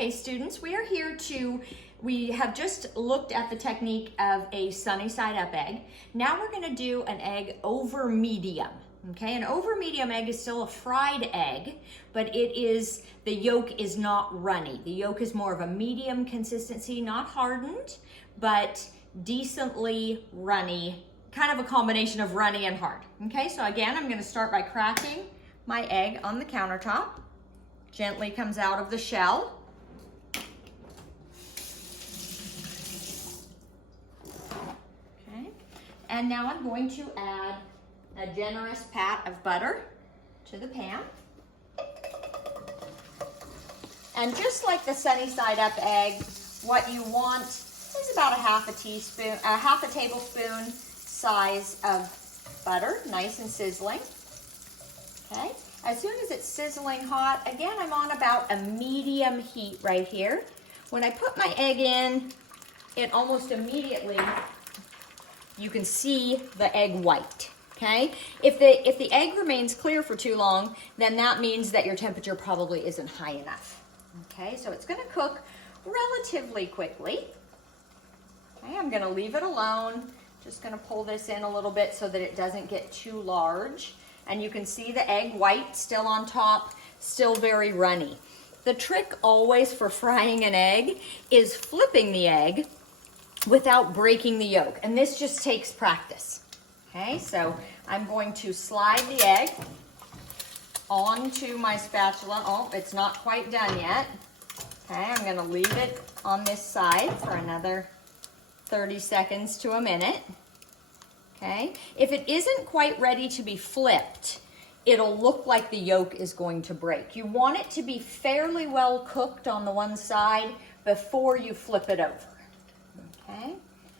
Okay, students, we have just looked at the technique of a sunny side up egg. Now we're gonna do an egg over medium. Okay, an over medium egg is still a fried egg, but the yolk is not runny. The yolk is more of a medium consistency, not hardened, but decently runny, kind of a combination of runny and hard. Okay, so again, I'm gonna start by cracking my egg on the countertop. Gently comes out of the shell. Okay, and now I'm going to add a generous pat of butter to the pan. And just like the sunny side up egg, what you want is about a half a tablespoon size of butter, nice and sizzling. Okay, as soon as it's sizzling hot, again, I'm on about a medium heat right here. When I put my egg in, it almost immediately, you can see the egg white. Okay, if the egg remains clear for too long, then that means that your temperature probably isn't high enough. Okay, so it's going to cook relatively quickly. Okay, I'm going to leave it alone. Just going to pull this in a little bit so that it doesn't get too large. And you can see the egg white still on top, still very runny. The trick always for frying an egg is flipping the egg without breaking the yolk. And this just takes practice. Okay, so I'm going to slide the egg onto my spatula. Oh, it's not quite done yet. Okay, I'm going to leave it on this side for another 30 seconds to a minute. Okay, if it isn't quite ready to be flipped, it'll look like the yolk is going to break. You want it to be fairly well cooked on the one side before you flip it over. Okay,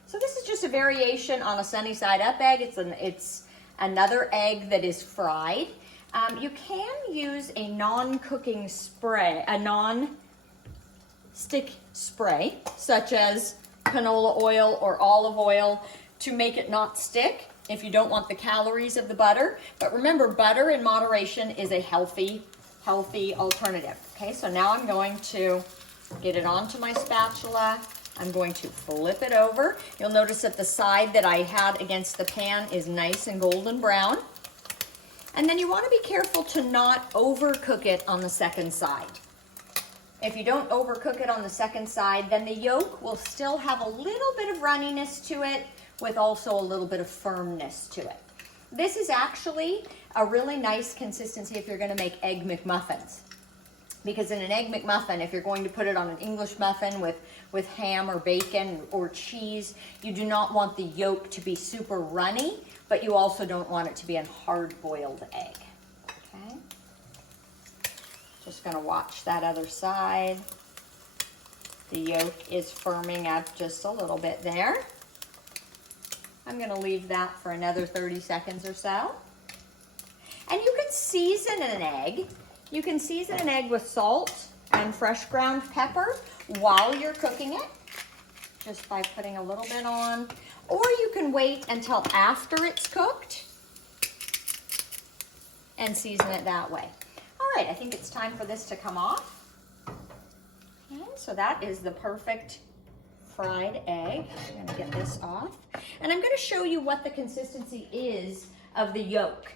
so this is just a variation on a sunny side up egg. It's another egg that is fried. You can use a non-cooking spray, a non-stick spray, such as canola oil or olive oil, to make it not stick if you don't want the calories of the butter. But remember, butter in moderation is a healthy alternative. Okay, so now I'm going to get it onto my spatula. I'm going to flip it over. You'll notice that the side that I had against the pan is nice and golden brown. And then you want to be careful to not overcook it on the second side. If you don't overcook it on the second side, then the yolk will still have a little bit of runniness to it, with also a little bit of firmness to it. This is actually a really nice consistency if you're going to make egg McMuffins. Because in an egg McMuffin, if you're going to put it on an English muffin with ham or bacon or cheese, you do not want the yolk to be super runny, but you also don't want it to be a hard-boiled egg. Okay. Just going to watch that other side. The yolk is firming up just a little bit there. I'm going to leave that for another 30 seconds or so. And you can season an egg. You can season an egg with salt and fresh ground pepper while you're cooking it, just by putting a little bit on. Or you can wait until after it's cooked and season it that way. All right, I think it's time for this to come off. Okay, so that is the perfect fried egg. I'm going to get this off. And I'm going to show you what the consistency is of the yolk.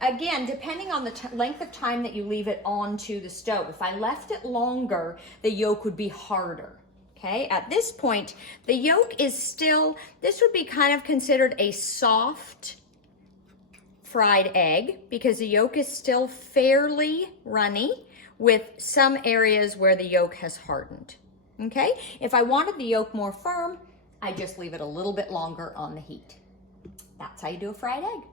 Again, depending on the length of time that you leave it onto the stove. If I left it longer, the yolk would be harder. Okay, at this point, the yolk is still, this would be kind of considered a soft fried egg because the yolk is still fairly runny with some areas where the yolk has hardened. Okay, if I wanted the yolk more firm, I just leave it a little bit longer on the heat. That's how you do a fried egg.